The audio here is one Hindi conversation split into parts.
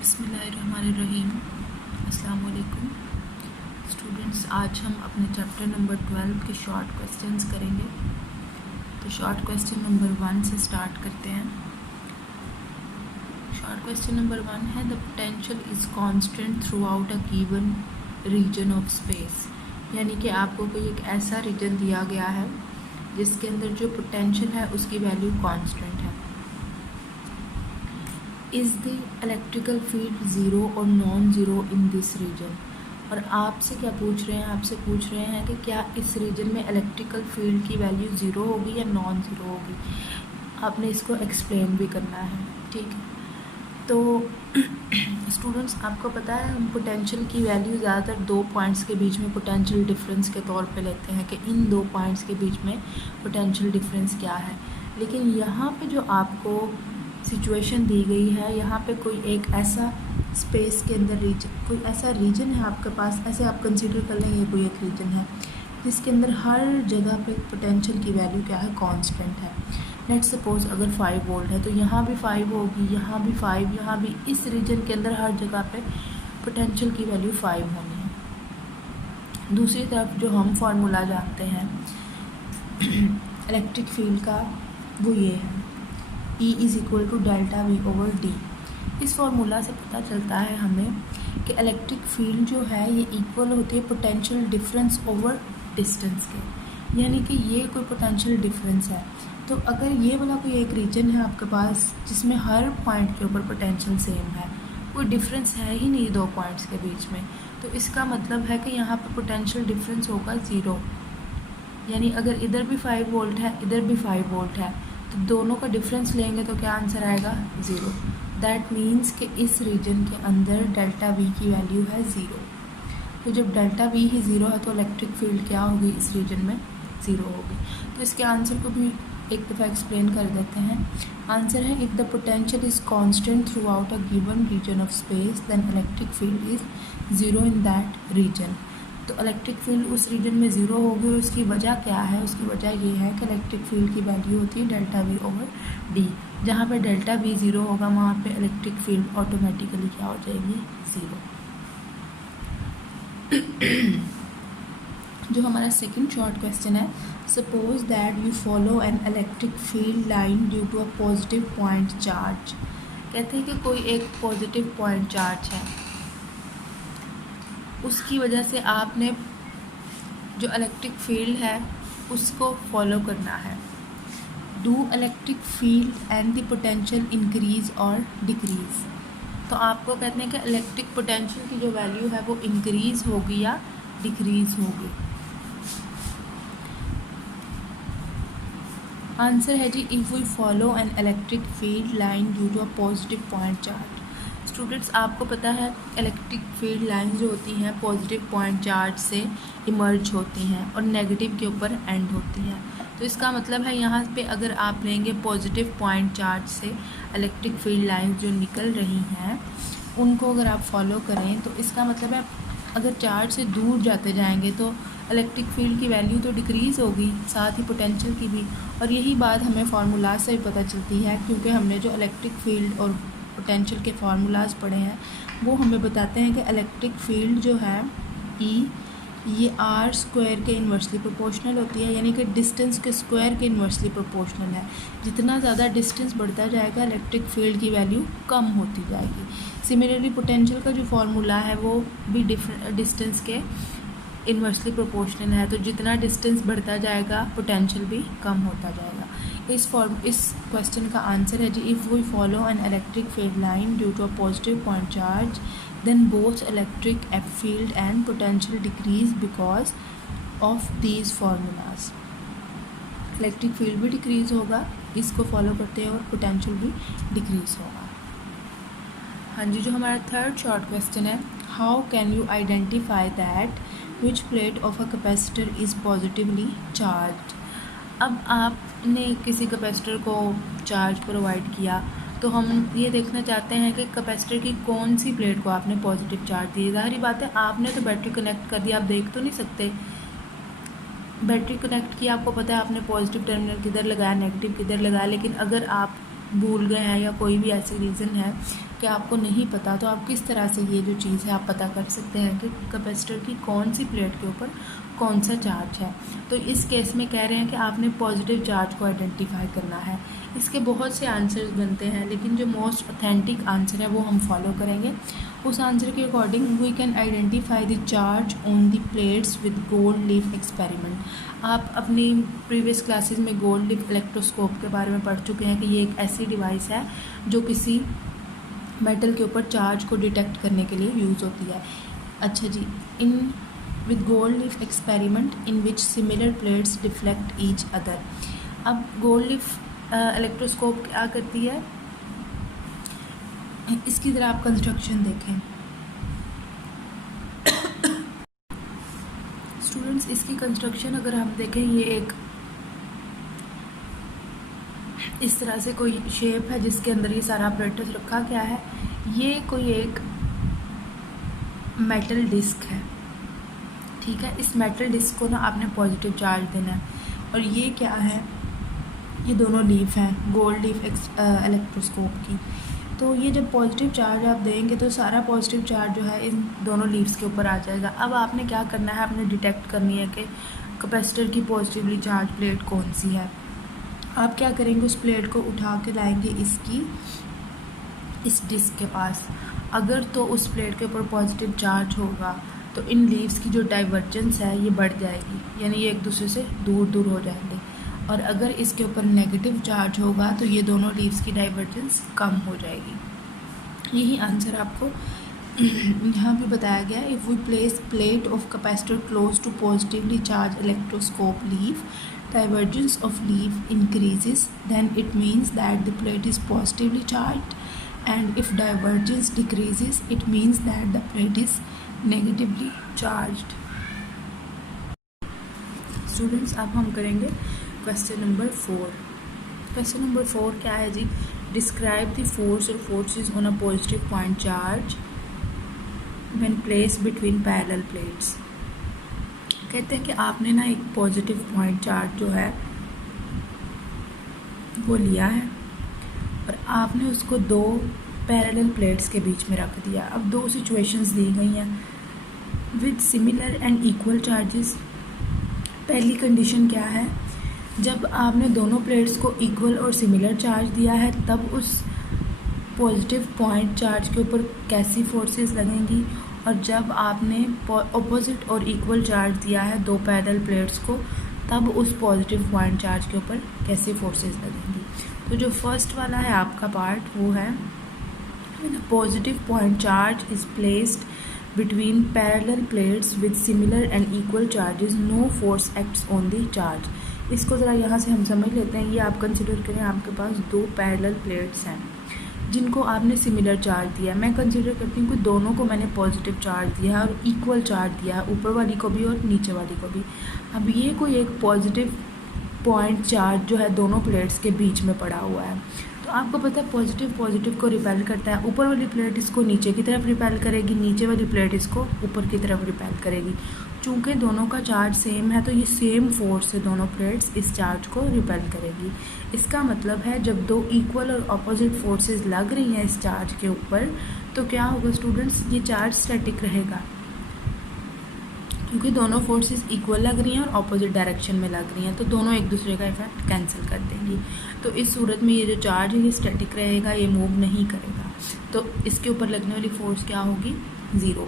बिस्मिल्लाहिर्रहमानिर्रहीम। अस्सलाम वालेकुम स्टूडेंट्स, आज हम अपने चैप्टर नंबर 12 के शॉर्ट क्वेश्चंस करेंगे। तो शॉर्ट क्वेश्चन नंबर 1 से स्टार्ट करते हैं। शॉर्ट क्वेश्चन नंबर 1 है the potential is constant throughout a given region of space. यानी कि आपको कोई एक ऐसा रीजन दिया गया है जिसके अंदर जो पोटेंशियल है उसकी वैल्यू कांस्टेंट है। Is the electrical field zero और non zero in this region. और आपसे क्या पूछ रहे हैं, आपसे पूछ रहे हैं कि क्या इस रीजन में इलेक्ट्रिकल फील्ड की वैल्यू ज़ीरो होगी या नॉन ज़ीरो होगी। आपने इसको एक्सप्लेन भी करना है, ठीक है। तो स्टूडेंट्स, आपको पता है हम पोटेंशियल की वैल्यू ज़्यादातर दो पॉइंट्स के बीच में पोटेंशियल डिफरेंस के तौर पे लेते हैं कि इन दो पॉइंट्स के बीच में पोटेंशियल डिफरेंस क्या है। लेकिन यहाँ पे जो आपको सिचुएशन दी गई है, यहाँ पे कोई एक ऐसा स्पेस के अंदर कोई ऐसा रीजन है आपके पास, ऐसे आप कंसीडर कर लेंगे कोई एक रीजन है जिसके अंदर हर जगह पे पोटेंशियल की वैल्यू क्या है, कांस्टेंट है। लेट्स सपोज अगर 5 वोल्ट है तो यहाँ भी 5 होगी, यहाँ भी 5, यहाँ भी, इस रीजन के अंदर हर जगह पे पोटेंशियल की वैल्यू 5 होनी है। दूसरी तरफ जो हम फार्मूला जानते हैं इलेक्ट्रिक फील्ड का, वो ये है E is equal to delta V over D। इस फार्मूला से पता चलता है हमें कि इलेक्ट्रिक फील्ड जो है ये इक्वल होती है पोटेंशियल डिफरेंस ओवर डिस्टेंस के। यानी कि ये कोई पोटेंशियल डिफरेंस है। तो अगर ये वाला कोई एक रीजन है आपके पास जिसमें हर पॉइंट के ऊपर पोटेंशियल सेम है, कोई डिफरेंस है ही नहीं दो पॉइंट्स के बीच में, तो इसका मतलब है कि यहाँ पर पोटेंशियल डिफरेंस होगा ज़ीरो। यानी अगर इधर भी 5 वोल्ट है, इधर भी 5 वोल्ट है, तो दोनों का डिफरेंस लेंगे तो क्या आंसर आएगा, ज़ीरो। दैट मीन्स कि इस रीजन के अंदर डेल्टा V की वैल्यू है ज़ीरो। तो जब डेल्टा V ही ज़ीरो है तो इलेक्ट्रिक फील्ड क्या होगी, इस रीजन में ज़ीरो होगी। तो इसके आंसर को भी एक दफ़ा एक्सप्लेन कर देते हैं। आंसर है if the potential is constant throughout a given region of space then electric field is zero in that region. तो इलेक्ट्रिक फील्ड उस रीजन में ज़ीरो होगी और उसकी वजह क्या है, उसकी वजह ये है कि इलेक्ट्रिक फील्ड की वैल्यू होती है डेल्टा V ओवर D। जहाँ पे डेल्टा V ज़ीरो होगा वहाँ पे इलेक्ट्रिक फील्ड ऑटोमेटिकली क्या हो जाएगी, ज़ीरो। जो हमारा सेकंड शॉर्ट क्वेश्चन है, suppose that you follow an electric field line due to a positive point charge. कहते हैं कि कोई एक पॉजिटिव पॉइंट चार्ज है, उसकी वजह से आपने जो इलेक्ट्रिक फील्ड है उसको फॉलो करना है। Do electric field and the potential increase और डिक्रीज। तो आपको कहते हैं कि इलेक्ट्रिक पोटेंशियल की जो वैल्यू है वो इंक्रीज होगी या डिक्रीज होगी। आंसर है जी if we follow an electric field line due to a positive point charge. Students, आपको पता है इलेक्ट्रिक फील्ड लाइन जो होती हैं पॉजिटिव पॉइंट चार्ज से इमर्ज होती हैं और नेगेटिव के ऊपर एंड होती हैं। तो इसका मतलब है यहाँ पे अगर आप लेंगे पॉजिटिव पॉइंट चार्ज से इलेक्ट्रिक फील्ड लाइन जो निकल रही हैं उनको अगर आप फॉलो करें तो इसका मतलब है अगर चार्ज से दूर जाते जाएंगे तो इलेक्ट्रिक फील्ड की वैल्यू तो डिक्रीज़ होगी, साथ ही पोटेंशियल की भी। और यही बात हमें फार्मूला से भी पता चलती है, क्योंकि हमने जो इलेक्ट्रिक फील्ड और पोटेंशियल के फार्मूलाज पढ़े हैं वो हमें बताते हैं कि इलेक्ट्रिक फील्ड जो है E ये R स्क्वायर के इन्वर्सली प्रोपोर्शनल होती है। यानी कि डिस्टेंस के स्क्वायर के इन्वर्सली प्रोपोर्शनल है। जितना ज़्यादा डिस्टेंस बढ़ता जाएगा इलेक्ट्रिक फील्ड की वैल्यू कम होती जाएगी। सिमिलरली पोटेंशियल का जो फार्मूला है वो भी डिस्टेंस के इन्वर्सली प्रोपोर्शनल है। तो जितना डिस्टेंस बढ़ता जाएगा पोटेंशियल भी कम होता जाएगा। इस क्वेश्चन का आंसर है जी if we follow an electric field line due to a positive point charge then both electric field and potential decrease because of these formulas। Electric field भी डिक्रीज़ होगा इसको फॉलो करते हैं और पोटेंशियल भी डिक्रीज़ होगा। हाँ जी, जो हमारा थर्ड शॉर्ट क्वेश्चन है, how can you identify that which plate of a capacitor is positively charge. अब आपने किसी कैपेसिटर को चार्ज प्रोवाइड किया तो हम ये देखना चाहते हैं कि कैपेसिटर की कौन सी प्लेट को आपने पॉजिटिव चार्ज दी। ज़ाहिर बात है आपने तो बैटरी कनेक्ट कर दिया, आप देख तो नहीं सकते। बैटरी कनेक्ट किया, आपको पता है आपने पॉजिटिव टर्मिनल किधर लगाया, नेगेटिव किधर लगाया। लेकिन अगर आप भूल गए हैं या कोई भी ऐसी रीज़न है कि आपको नहीं पता, तो आप किस तरह से ये जो चीज़ है आप पता कर सकते हैं कि कैपेसिटर की कौन सी प्लेट के ऊपर कौन सा चार्ज है। तो इस केस में कह रहे हैं कि आपने पॉजिटिव चार्ज को आइडेंटिफाई करना है। इसके बहुत से आंसर्स बनते हैं, लेकिन जो मोस्ट ऑथेंटिक आंसर है वो हम फॉलो करेंगे। उस आंसर के according we can identify the charge on the plates with gold leaf experiment. आप अपनी प्रीवियस क्लासेस में गोल्ड लीफ इलेक्ट्रोस्कोप के बारे में पढ़ चुके हैं कि ये एक ऐसी डिवाइस है जो किसी मेटल के ऊपर चार्ज को डिटेक्ट करने के लिए यूज़ होती है। अच्छा जी, इन with gold leaf experiment in which similar plates deflect each other। अब गोल्ड लीफ इलेक्ट्रोस्कोप क्या करती है, इसकी तरह आप कंस्ट्रक्शन देखें स्टूडेंट्स। इसकी कंस्ट्रक्शन अगर हम देखें, ये एक इस तरह से कोई शेप है जिसके अंदर ये सारा अपरेटस रखा गया है। ये कोई एक मेटल डिस्क है, ठीक है। इस मेटल डिस्क को ना आपने पॉजिटिव चार्ज देना है। और ये क्या है, ये दोनों लीफ हैं गोल्ड लीफ इलेक्ट्रोस्कोप की। तो ये जब पॉजिटिव चार्ज आप देंगे तो सारा पॉजिटिव चार्ज जो है इन दोनों लीव्स के ऊपर आ जाएगा। अब आपने क्या करना है, आपने डिटेक्ट करनी है कि कैपेसिटर की पॉजिटिवली चार्ज प्लेट कौन सी है। आप क्या करेंगे, उस प्लेट को उठा के लाएंगे इसकी इस डिस्क के पास। अगर तो उस प्लेट के ऊपर पॉजिटिव चार्ज होगा तो इन लीव्स की जो डाइवर्जेंस है ये बढ़ जाएगी, यानी ये एक दूसरे से दूर दूर हो जाएंगे। और अगर इसके ऊपर नेगेटिव चार्ज होगा तो ये दोनों लीव्स की डाइवर्जेंस कम हो जाएगी। यही आंसर आपको यहाँ भी बताया गया। If we place plate of capacitor close to positively charge electroscope leave, divergence of leaf increases, then it means that the plate is positively charged, and if divergence decreases it means that the plate is negatively charged। Students, अब हम करेंगे क्वेश्चन नंबर 4। क्वेश्चन नंबर 4 क्या है जी, डिस्क्राइब द फोर्स और forces on a positive point charge when placed between parallel plates. कहते हैं कि आपने ना एक पॉजिटिव पॉइंट चार्ज जो है वो लिया है और आपने उसको दो पैरेलल प्लेट्स के बीच में रख दिया। अब दो सिचुएशंस दी गई हैं with similar and equal charges. पहली कंडीशन क्या है, जब आपने दोनों प्लेट्स को इक्वल और सिमिलर चार्ज दिया है तब उस पॉजिटिव पॉइंट चार्ज के ऊपर कैसी फोर्सेस लगेंगी, और जब आपने ऑपोजिट और इक्वल चार्ज दिया है दो पैरेलल प्लेट्स को तब उस पॉजिटिव पॉइंट चार्ज के ऊपर कैसे फोर्सेस लगेंगी। तो जो फर्स्ट वाला है आपका पार्ट वो है, when a positive point charge is placed between parallel plates with similar and equal charges no force acts on the charge. इसको ज़रा यहाँ से हम समझ लेते हैं। ये आप कंसिडर करें आपके पास दो पैरेलल प्लेट्स हैं जिनको आपने सिमिलर चार्ज दिया है। मैं कंसिडर करती हूँ कि दोनों को मैंने पॉजिटिव चार्ज दिया है और इक्वल चार्ज दिया है, ऊपर वाली को भी और नीचे वाली को भी। अब ये कोई एक पॉजिटिव पॉइंट चार्ज जो है दोनों प्लेट्स के बीच में पड़ा हुआ है। तो आपको पता है पॉजिटिव पॉजिटिव को रिपेल करता है। ऊपर वाली प्लेट इसको नीचे की तरफ रिपेल करेगी, नीचे वाली प्लेट इसको ऊपर की तरफ रिपेल करेगी। चूँकि दोनों का चार्ज सेम है तो ये सेम फोर्स से दोनों प्लेट्स इस चार्ज को रिपेल करेगी। इसका मतलब है जब दो इक्वल और अपोजिट फोर्सेस लग रही हैं इस चार्ज के ऊपर तो क्या होगा स्टूडेंट्स, ये चार्ज स्टैटिक रहेगा क्योंकि दोनों फोर्सेस इक्वल लग रही हैं और अपोजिट डायरेक्शन में लग रही हैं, तो दोनों एक दूसरे का इफेक्ट कैंसिल कर देंगी। तो इस सूरत में ये जो चार्ज है ये स्टैटिक रहेगा, ये मूव नहीं करेगा। तो इसके ऊपर लगने वाली फोर्स क्या होगी, 0।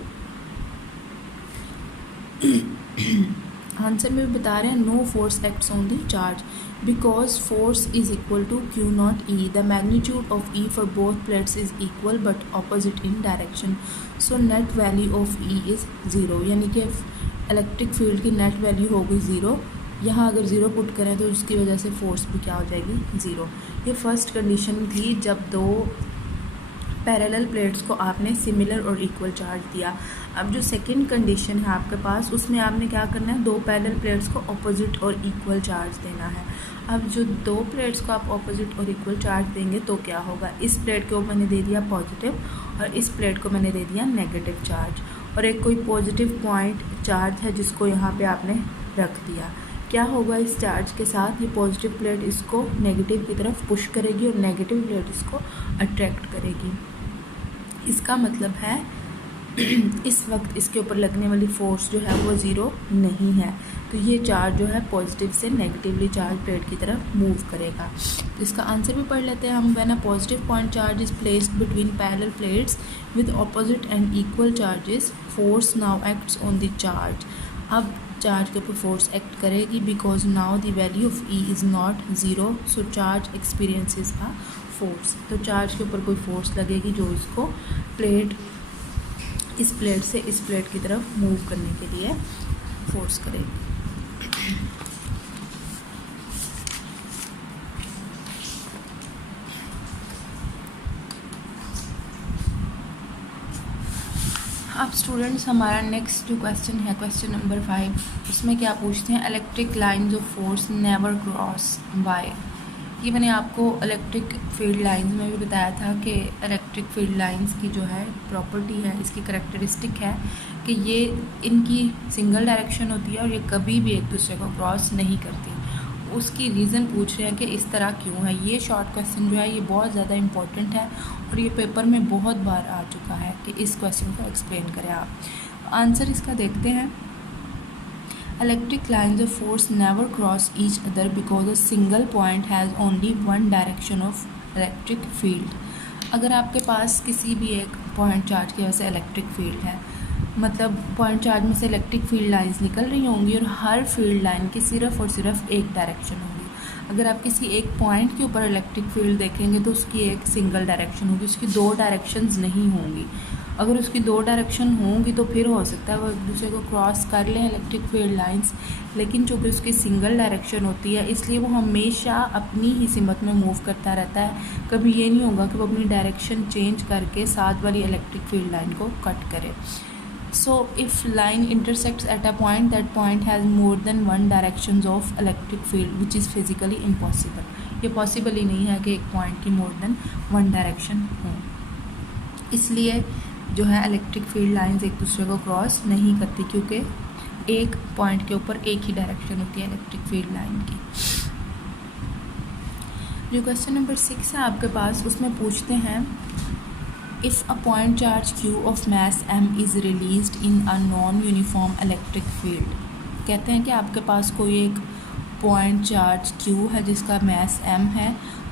आंसर में भी बता रहे हैं no force acts on the charge because force is equal to Q not E। The magnitude of E for both plates is equal but opposite in direction, so net value of E is 0। यानी कि इलेक्ट्रिक फील्ड की नेट वैल्यू होगी 0। यहाँ अगर 0 पुट करें तो उसकी वजह से फोर्स भी क्या हो जाएगी, 0। ये फर्स्ट कंडीशन थी जब दो पैरेलल प्लेट्स को आपने सिमिलर और इक्वल चार्ज दिया। अब जो सेकंड कंडीशन है आपके पास उसमें आपने क्या करना है, दो पैरेलल प्लेट्स को ऑपोजिट और इक्वल चार्ज देना है। अब जो दो प्लेट्स को आप ऑपोजिट और इक्वल चार्ज देंगे तो क्या होगा, इस प्लेट को मैंने दे दिया पॉजिटिव और इस प्लेट को मैंने दे दिया नेगेटिव चार्ज, और एक कोई पॉजिटिव पॉइंट चार्ज है जिसको यहाँ पे आपने रख दिया। क्या होगा इस चार्ज के साथ, ये पॉजिटिव प्लेट इसको नेगेटिव की तरफ पुश करेगी और नेगेटिव प्लेट इसको अट्रैक्ट करेगी। इसका मतलब है इस वक्त इसके ऊपर लगने वाली फोर्स जो है वो ज़ीरो नहीं है, तो ये चार्ज जो है पॉजिटिव से नेगेटिवली चार्ज प्लेट की तरफ मूव करेगा। तो इसका आंसर भी पढ़ लेते हैं हम। When a positive point charge is placed between parallel plates with opposite and equal charges, force now acts on the charge. अब चार्ज के ऊपर फोर्स एक्ट करेगी because now the value of E is not zero, so charge experiences a force. तो चार्ज के ऊपर कोई फोर्स लगेगी जो इसको इस प्लेट से इस प्लेट की तरफ मूव करने के लिए फोर्स करेगी। अब स्टूडेंट्स हमारा नेक्स्ट जो क्वेश्चन है, क्वेश्चन नंबर 5, उसमें क्या पूछते हैं, electric lines of force never cross bye. ये मैंने आपको इलेक्ट्रिक फील्ड लाइंस में भी बताया था कि इलेक्ट्रिक फील्ड लाइंस की जो है प्रॉपर्टी है, इसकी करेक्टरिस्टिक है कि ये इनकी सिंगल डायरेक्शन होती है और ये कभी भी एक दूसरे को क्रॉस नहीं करती। उसकी रीज़न पूछ रहे हैं कि इस तरह क्यों है। ये शॉर्ट क्वेश्चन जो है ये बहुत ज़्यादा इम्पॉर्टेंट है और ये पेपर में बहुत बार आ चुका है कि इस क्वेश्चन को एक्सप्लेन करें आप। आंसर इसका देखते हैं। Electric lines of force never cross each other because a single point has only one direction of electric field। अगर आपके पास किसी भी एक पॉइंट चार्ज की वजह से इलेक्ट्रिक फील्ड है, मतलब पॉइंट चार्ज में से इलेक्ट्रिक फील्ड लाइंस निकल रही होंगी और हर फील्ड लाइन की सिर्फ और सिर्फ एक डायरेक्शन होगी। अगर आप किसी एक पॉइंट के ऊपर इलेक्ट्रिक फील्ड देखेंगे तो उसकी एक सिंगल डायरेक्शन होगी, उसकी दो डायरेक्शंस नहीं होंगी। अगर उसकी दो डायरेक्शन होंगी तो फिर हो सकता है वो एक दूसरे को क्रॉस कर लें इलेक्ट्रिक फील्ड लाइंस, लेकिन चूँकि उसकी सिंगल डायरेक्शन होती है इसलिए वो हमेशा अपनी ही सिमत में मूव करता रहता है। कभी ये नहीं होगा कि वो अपनी डायरेक्शन चेंज करके साथ वाली इलेक्ट्रिक फील्ड लाइन को कट करे। So if line intersects at a point, that point has more than one directions of electric field, which is physically impossible। ये पॉसिबल ही नहीं है कि एक पॉइंट की मोर देन वन डायरेक्शन हो, इसलिए जो है इलेक्ट्रिक फील्ड लाइंस एक दूसरे को क्रॉस नहीं करती क्योंकि एक पॉइंट के ऊपर एक ही डायरेक्शन होती है इलेक्ट्रिक फील्ड लाइन की। जो क्वेश्चन नंबर 6 है आपके पास, उसमें पूछते हैं If a point charge Q of mass m is released in a non-uniform electric field। कहते हैं कि आपके पास कोई एक पॉइंट चार्ज Q है जिसका मास m है,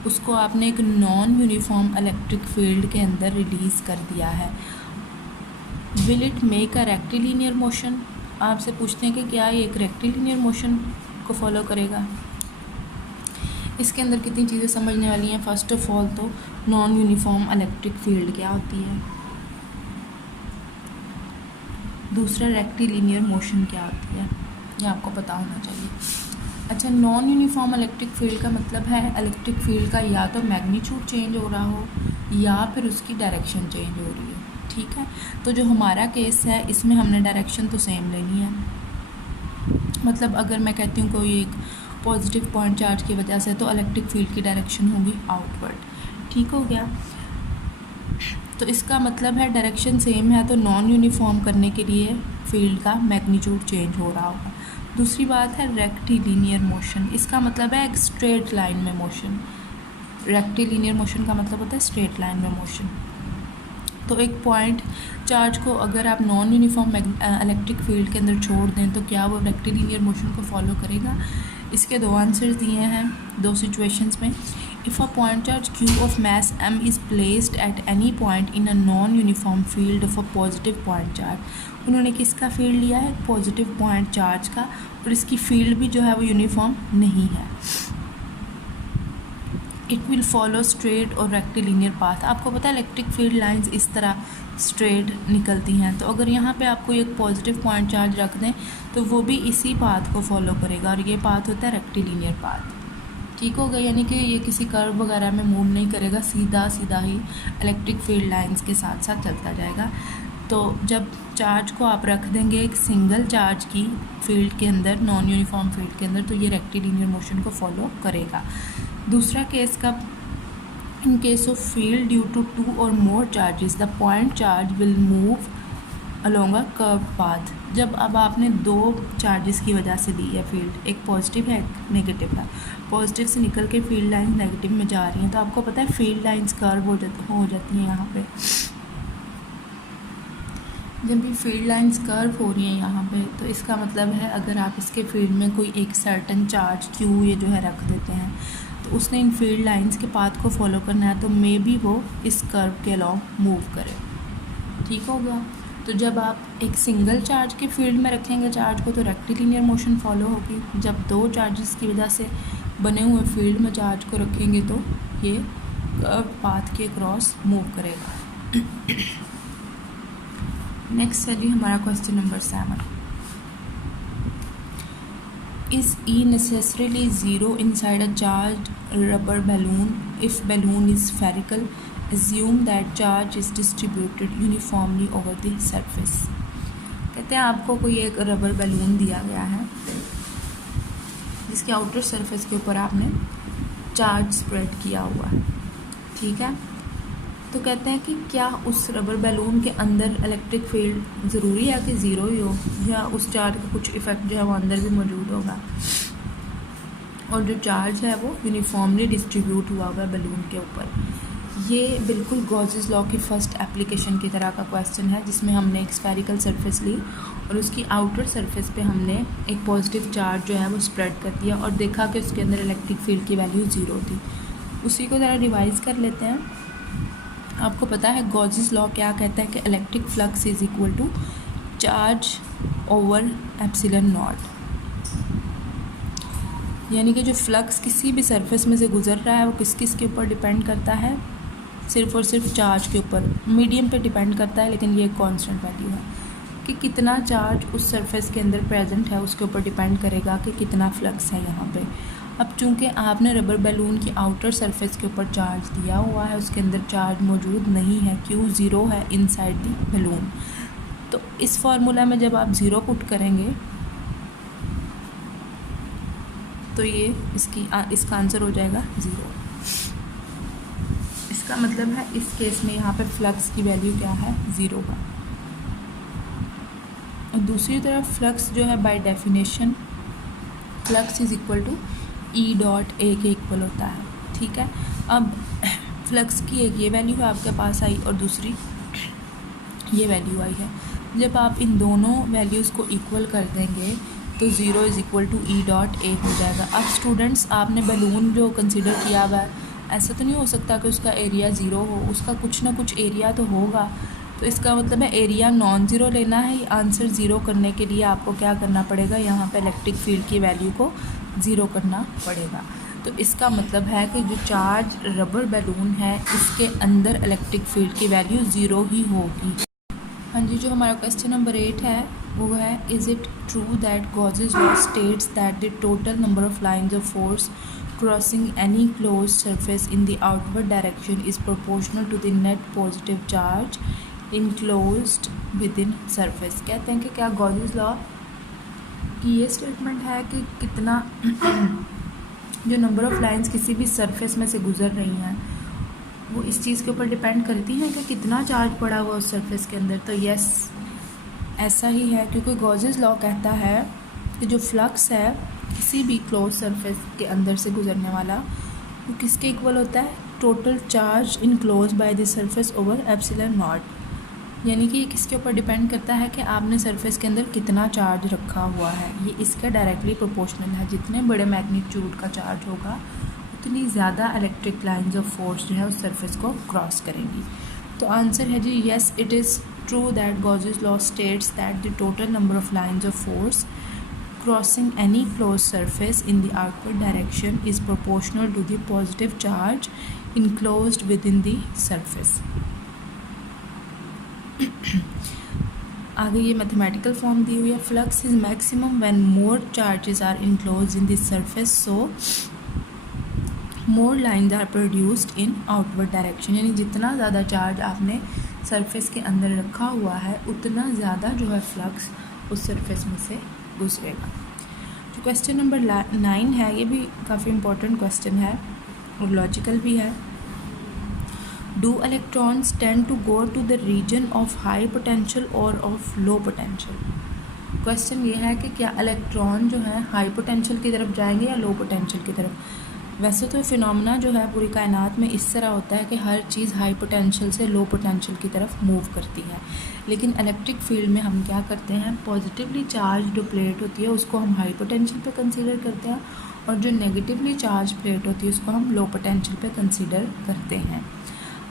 उसको आपने एक नॉन यूनिफॉर्म इलेक्ट्रिक फील्ड के अंदर रिलीज़ कर दिया है। Will it make a rectilinear motion. आपसे पूछते हैं कि क्या ये एक रेक्टिलिनियर मोशन को फॉलो करेगा। इसके अंदर कितनी चीज़ें समझने वाली हैं। फर्स्ट ऑफ ऑल तो नॉन यूनिफॉर्म इलेक्ट्रिक फील्ड क्या होती है, दूसरा रेक्टिलिनियर मोशन क्या होती है, ये आपको पता होना चाहिए। अच्छा, नॉन यूनिफॉर्म इलेक्ट्रिक फील्ड का मतलब है इलेक्ट्रिक फील्ड का या तो मैग्नीट्यूड चेंज हो रहा हो या फिर उसकी डायरेक्शन चेंज हो रही है। ठीक है, तो जो हमारा केस है इसमें हमने डायरेक्शन तो सेम लेनी है। मतलब अगर मैं कहती हूँ कोई एक पॉजिटिव पॉइंट चार्ज की वजह से तो इलेक्ट्रिक फील्ड की डायरेक्शन होगी आउटवर्ड। ठीक हो गया, तो इसका मतलब है डायरेक्शन सेम है तो नॉन यूनिफॉर्म करने के लिए फील्ड का मैग्नीट्यूड चेंज हो रहा होगा। दूसरी बात है रेक्टिलिनियर मोशन। इसका मतलब है एक स्ट्रेट लाइन में मोशन। रेक्टिलिनियर मोशन का मतलब होता है स्ट्रेट लाइन में मोशन। तो एक पॉइंट चार्ज को अगर आप नॉन यूनिफॉर्म इलेक्ट्रिक फील्ड के अंदर छोड़ दें तो क्या वो रेक्टिलिनियर मोशन को फॉलो करेगा। इसके दो आंसर दिए हैं दो सिचुएशंस में। If a point charge Q of mass m is placed at any point in a non uniform field of a positive point charge. उन्होंने किसका फील्ड लिया है, पॉजिटिव पॉइंट चार्ज का, और इसकी फील्ड भी जो है वो यूनिफॉर्म नहीं है। इट विल फॉलो स्ट्रेट और रेक्टिलिनियर पाथ। आपको पता है इलेक्ट्रिक फील्ड लाइंस इस तरह स्ट्रेट निकलती हैं, तो अगर यहाँ पे आपको एक पॉजिटिव पॉइंट चार्ज रख दें तो वो भी इसी पाथ को फॉलो करेगा और ये पाथ होता है रेक्टिलिनियर पाथ। ठीक होगा, यानी कि ये किसी कर्व वगैरह में मूव नहीं करेगा, सीधा सीधा ही इलेक्ट्रिक फील्ड लाइंस के साथ साथ चलता जाएगा। तो जब चार्ज को आप रख देंगे एक सिंगल चार्ज की फील्ड के अंदर, नॉन यूनिफॉर्म फील्ड के अंदर, तो ये रेक्टिलिनियर मोशन को फॉलो करेगा। दूसरा केस का, in case of field due to two और more charges the point charge will move along a curve path. जब अब आपने दो चार्जेस की वजह से दी है फील्ड, एक पॉजिटिव है एक नेगेटिव है, पॉजिटिव से निकल के फील्ड लाइन नेगेटिव में जा रही हैं, तो आपको पता है फील्ड लाइंस कर्व हो जाती हैं यहाँ पे। जब भी फील्ड लाइंस कर्व हो रही हैं यहाँ पे, तो इसका मतलब है अगर आप इसके फील्ड में कोई एक सर्टन चार्ज क्यू ये जो है रख देते हैं, तो उसने इन फील्ड लाइंस के पाथ को फॉलो करना है, तो मे बी वो इस कर्व के अलॉन्ग मूव करे। ठीक हो गया। तो जब आप एक सिंगल चार्ज के फील्ड में रखेंगे चार्ज को, तो रेक्टिलिनियर मोशन फॉलो होगी। जब दो चार्जेस की वजह से बने हुए फील्ड में चार्ज को रखेंगे, तो ये कर्व पाथ के क्रॉस मूव करेगा। नेक्स्ट है जी हमारा question number 7। Is E necessarily zero inside a charged rubber balloon? If balloon is spherical, assume that charge is distributed uniformly over the surface. कहते हैं आपको कोई एक रबर बैलून दिया गया है जिसके आउटर सरफेस के ऊपर आपने चार्ज स्प्रेड किया हुआ है। ठीक है, तो कहते हैं कि क्या उस रबर बैलून के अंदर इलेक्ट्रिक फील्ड ज़रूरी है कि ज़ीरो ही हो, या उस चार्ज का कुछ इफ़ेक्ट जो है वो अंदर भी मौजूद होगा, और जो चार्ज है वो यूनिफॉर्मली डिस्ट्रीब्यूट हुआ हुआ है बैलून के ऊपर। ये बिल्कुल गॉसेस लॉ की फ़र्स्ट एप्लीकेशन की तरह का क्वेश्चन है, जिसमें हमने एक स्फेरिकल सरफेस ली और उसकी आउटर सरफेस पे हमने एक पॉजिटिव चार्ज जो है वो स्प्रेड कर दिया और देखा कि उसके अंदर इलेक्ट्रिक फील्ड की वैल्यू ज़ीरो थी। उसी को ज़रा रिवाइज़ कर लेते हैं। आपको पता है गॉसेस लॉ क्या कहता है कि electric flux is equal to charge over epsilon naught, यानी कि जो फ्लक्स किसी भी सरफेस में से गुजर रहा है वो किस किस के ऊपर डिपेंड करता है, सिर्फ और सिर्फ चार्ज के ऊपर। मीडियम पे डिपेंड करता है, लेकिन ये एक कांस्टेंट वैल्यू है कि कितना चार्ज उस सरफेस के अंदर प्रेजेंट है उसके ऊपर डिपेंड करेगा कि कितना फ्लक्स है यहाँ पे। अब चूंकि आपने रबर बैलून की आउटर सरफेस के ऊपर चार्ज दिया हुआ है, उसके अंदर चार्ज मौजूद नहीं है, क्यू ज़ीरो है इनसाइड दी बैलून, तो इस फार्मूला में जब आप ज़ीरो पुट करेंगे तो ये इसका आंसर हो जाएगा ज़ीरो। इसका मतलब है इस केस में यहाँ पे फ्लक्स की वैल्यू क्या है, ज़ीरो का। और दूसरी तरफ फ्लक्स जो है by definition flux is equal to E dot A के इक्वल होता है। ठीक है, अब फ्लक्स की एक ये वैल्यू है आपके पास आई और दूसरी ये वैल्यू आई है। जब आप इन दोनों वैल्यूज़ को इक्वल कर देंगे तो zero is equal to E dot a हो जाएगा। अब स्टूडेंट्स, आपने बैलून जो कंसिडर किया हुआ है, ऐसा तो नहीं हो सकता कि उसका एरिया ज़ीरो हो, उसका कुछ ना कुछ एरिया तो होगा। तो इसका मतलब है एरिया नॉन ज़ीरो लेना है। आंसर ज़ीरो करने के लिए आपको क्या करना पड़ेगा, यहाँ पे इलेक्ट्रिक फील्ड की वैल्यू को ज़ीरो करना पड़ेगा। तो इसका मतलब है कि जो चार्ज रबर बैलून है इसके अंदर इलेक्ट्रिक फील्ड की वैल्यू ज़ीरो ही होगी। हाँ जी, जो हमारा क्वेश्चन नंबर 8 है वो है, is it true that Gauss's law states that the total number of lines of force crossing any closed surface in the outward direction is proportional to the net positive charge enclosed within surface। कहते हैं कि क्या गॉसेस लॉ की ये स्टेटमेंट है कि कितना जो नंबर ऑफ लाइंस किसी भी सरफेस में से गुजर रही हैं वो इस चीज़ के ऊपर डिपेंड करती हैं कि कितना चार्ज पड़ा हुआ उस सरफेस के अंदर। तो यस, ऐसा ही है, क्योंकि गॉसेस लॉ कहता है कि जो फ्लक्स है किसी भी क्लोज सरफेस के अंदर से गुजरने वाला वो किसके इक्वल होता है, total charge enclose by the surface over epsilon naught. यानी कि ये किसके ऊपर डिपेंड करता है कि आपने सरफेस के अंदर कितना चार्ज रखा हुआ है, ये इसका डायरेक्टली प्रोपोर्शनल है। जितने बड़े मैग्नीट्यूड का चार्ज होगा उतनी ज़्यादा इलेक्ट्रिक लाइंस ऑफ फोर्स जो है उस सरफेस को क्रॉस करेंगी। तो आंसर है जी yes, it is true that Gauss's law states that the total number of lines of force crossing any closed surface in the outward direction is proportional to the positive charge enclosed within the surface। आगे ये मैथमेटिकल फॉर्म दी हुई है, flux is maximum when more charges are enclosed in this surface, so more lines are produced in outward direction. यानी जितना ज़्यादा चार्ज आपने सरफेस के अंदर रखा हुआ है उतना ज़्यादा जो है फ्लक्स उस सरफेस में से गुजरेगा। जो क्वेश्चन नंबर 9 है ये भी काफ़ी इम्पोर्टेंट क्वेश्चन है और लॉजिकल भी है। Do electrons tend to go to the region of high potential और ऑफ लो पोटेंशियल। क्वेश्चन ये है कि क्या इलेक्ट्रॉन जो है हाई पोटेंशियल की तरफ जाएंगे या लो पोटेंशियल की तरफ। वैसे तो फिनोमेना जो है पूरी कायनात में इस तरह होता है कि हर चीज़ हाई पोटेंशियल से लो पोटेंशियल की तरफ मूव करती है, लेकिन इलेक्ट्रिक फील्ड में हम क्या करते हैं, पॉजिटिवली चार्ज जो प्लेट होती है उसको हम हाई पोटेंशियल पे कंसीडर करते हैं और जो नेगेटिवली चार्ज प्लेट होती है उसको हम लो पोटेंशियल पे कंसीडर करते हैं।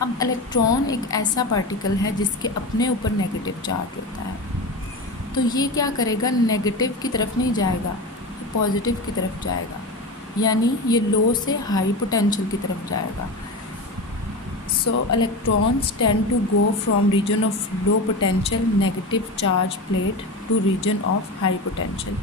अब इलेक्ट्रॉन एक ऐसा पार्टिकल है जिसके अपने ऊपर नेगेटिव चार्ज होता है, तो ये क्या करेगा, नेगेटिव की तरफ नहीं जाएगा, पॉजिटिव की तरफ जाएगा, यानी ये लो से हाई पोटेंशियल की तरफ जाएगा। So electrons tend to go from region of low potential negative charge plate to region of high potential,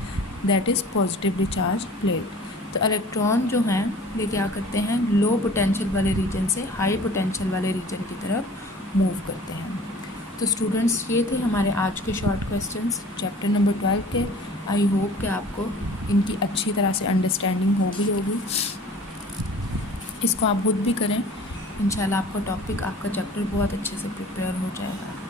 that is positively charge plate. तो इलेक्ट्रॉन जो हैं ये क्या करते हैं, लो पोटेंशियल वाले रीजन से हाई पोटेंशियल वाले रीजन की तरफ मूव करते हैं। तो स्टूडेंट्स ये थे हमारे आज के शॉर्ट क्वेश्चंस चैप्टर नंबर 12 के। आई होप कि आपको इनकी अच्छी तरह से अंडरस्टैंडिंग होगी। इसको आप खुद भी करें, इंशाल्लाह आपका टॉपिक, आपका चैप्टर बहुत अच्छे से प्रिपेयर हो जाएगा।